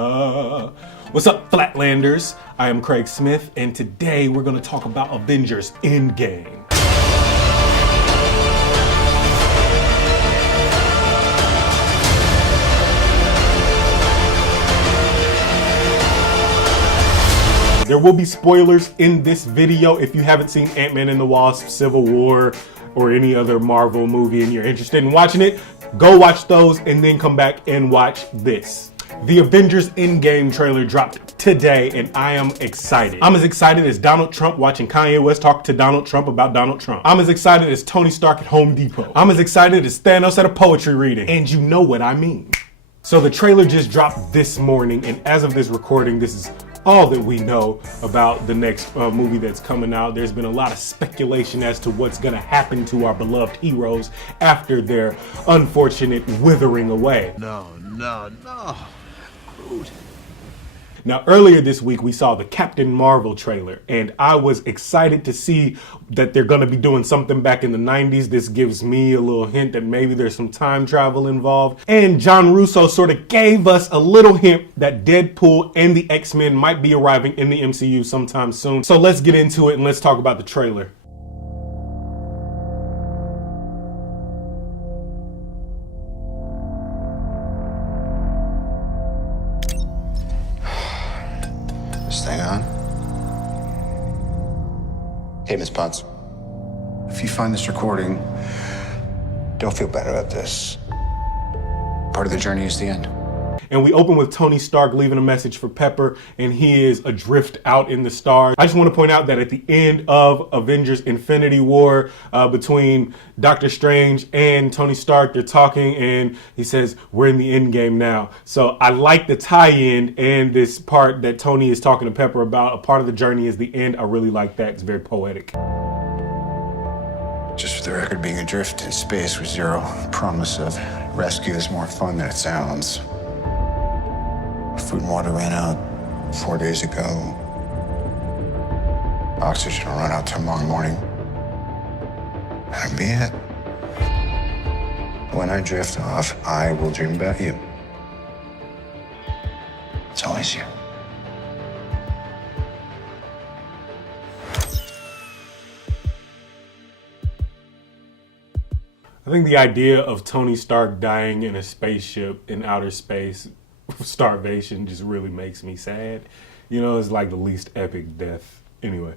What's up, Flatlanders? I am Craig Smith, and today we're going to talk about Avengers Endgame. There will be spoilers in this video. If you haven't seen Ant-Man and the Wasp, Civil War, or any other Marvel movie and you're interested in watching it, go watch those and then come back and watch this. The Avengers Endgame trailer dropped today and I am excited. I'm as excited as Donald Trump watching Kanye West talk to Donald Trump about Donald Trump. I'm as excited as Tony Stark at Home Depot. I'm as excited as Thanos at a poetry reading. And you know what I mean. So the trailer just dropped this morning, and as of this recording, this is all that we know about the next movie that's coming out. There's been a lot of speculation as to what's gonna happen to our beloved heroes after their unfortunate withering away. No. Rude. Now, earlier this week, we saw the Captain Marvel trailer, and I was excited to see that they're going to be doing something back in the 90s. This gives me a little hint that maybe there's some time travel involved. And John Russo sort of gave us a little hint that Deadpool and the X-Men might be arriving in the MCU sometime soon. So let's get into it and let's talk about the trailer. Stay on. Hey, Miss Potts. If you find this recording, don't feel bad about this. Part of the journey is the end. And we open with Tony Stark leaving a message for Pepper, and he is adrift out in the stars. I just want to point out that at the end of Avengers Infinity War, between Doctor Strange and Tony Stark, they're talking, and he says, we're in the end game now. So I like the tie-in and this part that Tony is talking to Pepper about. A part of the journey is the end. I really like that. It's very poetic. Just for the record, being adrift in space with zero promise of rescue is more fun than it sounds. Food and water ran out 4 days ago. Oxygen will run out tomorrow morning. That'll be it. When I drift off, I will dream about you. It's always you. I think the idea of Tony Stark dying in a spaceship in outer space, starvation, just really makes me sad. You know, it's like the least epic death. Anyway.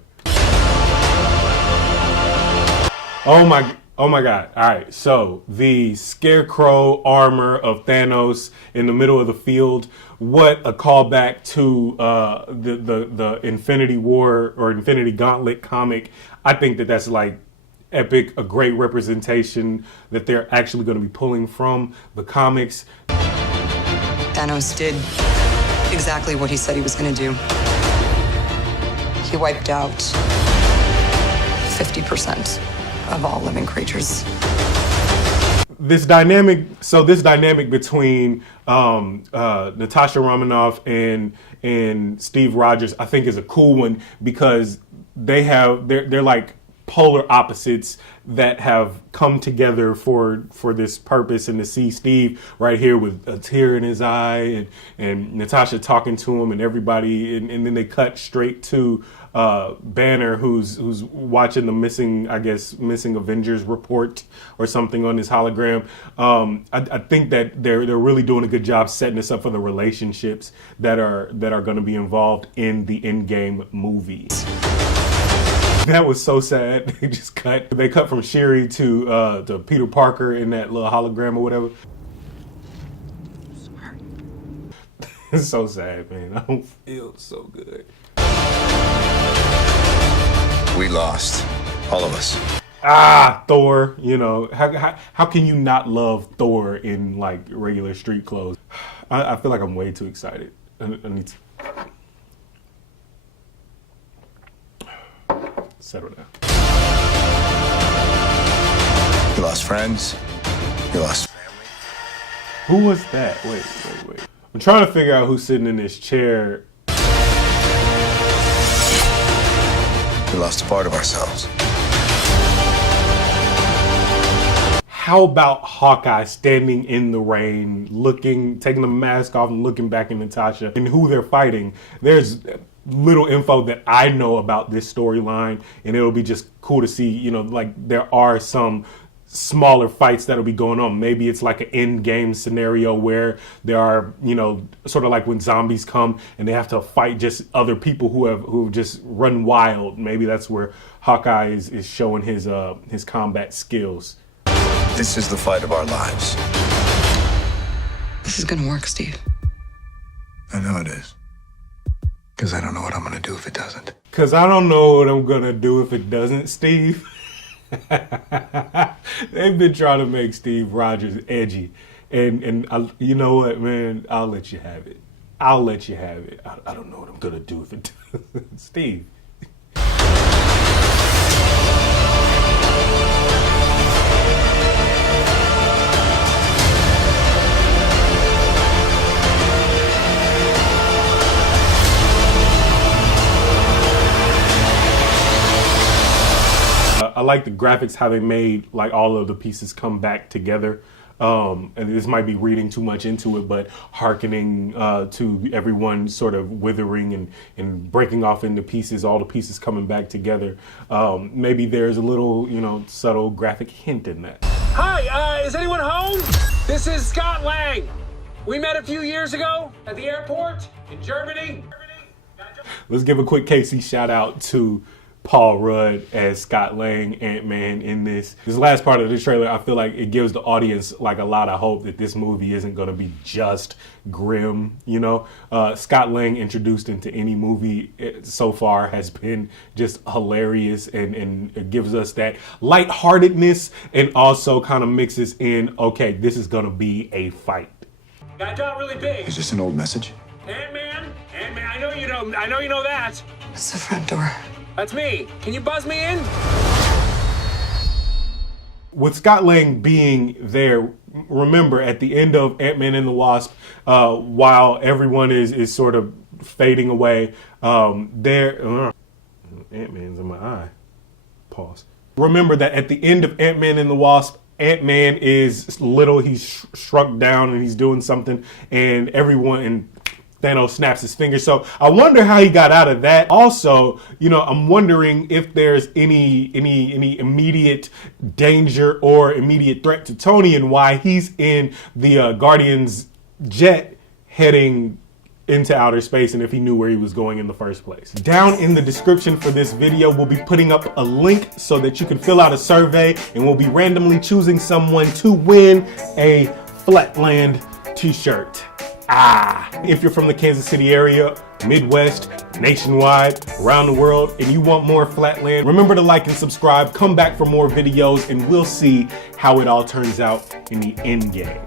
Oh my God. All right. So the Scarecrow armor of Thanos in the middle of the field. What a callback to the Infinity War or Infinity Gauntlet comic. I think that that's like epic, a great representation that they're actually going to be pulling from the comics. Thanos did exactly what he said he was going to do. He wiped out 50% of all living creatures. This dynamic between Natasha Romanoff and Steve Rogers, I think, is a cool one because they're like polar opposites that have come together for this purpose, and to see Steve right here with a tear in his eye and Natasha talking to him and everybody, and then they cut straight to Banner who's watching the missing Avengers report or something on his hologram. I think that they're really doing a good job setting us up for the relationships that are going to be involved in the Endgame movies. That was so sad. They cut from Shuri to Peter Parker in that little hologram or whatever. Sorry. It's so sad, man. I don't feel so good. We lost. All of us. Thor. You know, how can you not love Thor in like regular street clothes? I feel like I'm way too excited. I need to settle down. You lost friends. You lost family. Who was that? Wait. I'm trying to figure out who's sitting in this chair. We lost a part of ourselves. how about Hawkeye standing in the rain, taking the mask off and looking back at Natasha and who they're fighting? There's little info that I know about this storyline, and it'll be just cool to see, you know, like there are some smaller fights that'll be going on. Maybe it's like an end game scenario where there are, you know, sort of like when zombies come and they have to fight just other people who have just run wild. Maybe that's where Hawkeye is showing his combat skills. This is the fight of our lives. This is gonna work, Steve. I know it is. Because I don't know what I'm going to do if it doesn't. Because I don't know what I'm going to do if it doesn't, Steve. They've been trying to make Steve Rogers edgy. And you know what, man? I'll let you have it. I'll let you have it. I don't know what I'm going to do if it doesn't. Steve. I like the graphics, how they made like all of the pieces come back together. And this might be reading too much into it, but hearkening to everyone sort of withering and breaking off into pieces, all the pieces coming back together. Maybe there's a little, you know, subtle graphic hint in that. Hi, is anyone home? This is Scott Lang. We met a few years ago at the airport in Germany. Let's give a quick Casey shout out to Paul Rudd as Scott Lang, Ant-Man in this. This last part of the trailer, I feel like it gives the audience like a lot of hope that this movie isn't going to be just grim, you know? Scott Lang introduced into any movie so far has been just hilarious, and it gives us that lightheartedness and also kind of mixes in, okay, this is going to be a fight. I got really big. Is this an old message? Ant-Man, I know you know that. It's the front door. That's me. Can you buzz me in? With Scott Lang being there, remember at the end of Ant-Man and the Wasp, while everyone is sort of fading away, Ant-Man's in my eye. Pause. Remember that at the end of Ant-Man and the Wasp, Ant-Man is little, he's shrunk down and he's doing something, and Thanos snaps his finger. So I wonder how he got out of that. Also, you know, I'm wondering if there's any immediate danger or immediate threat to Tony and why he's in the Guardians jet heading into outer space, and if he knew where he was going in the first place. Down in the description for this video, we'll be putting up a link so that you can fill out a survey, and we'll be randomly choosing someone to win a Flatland t-shirt. If you're from the Kansas City area, Midwest, nationwide, around the world, and you want more Flatland, remember to like and subscribe, come back for more videos, and we'll see how it all turns out in the end game.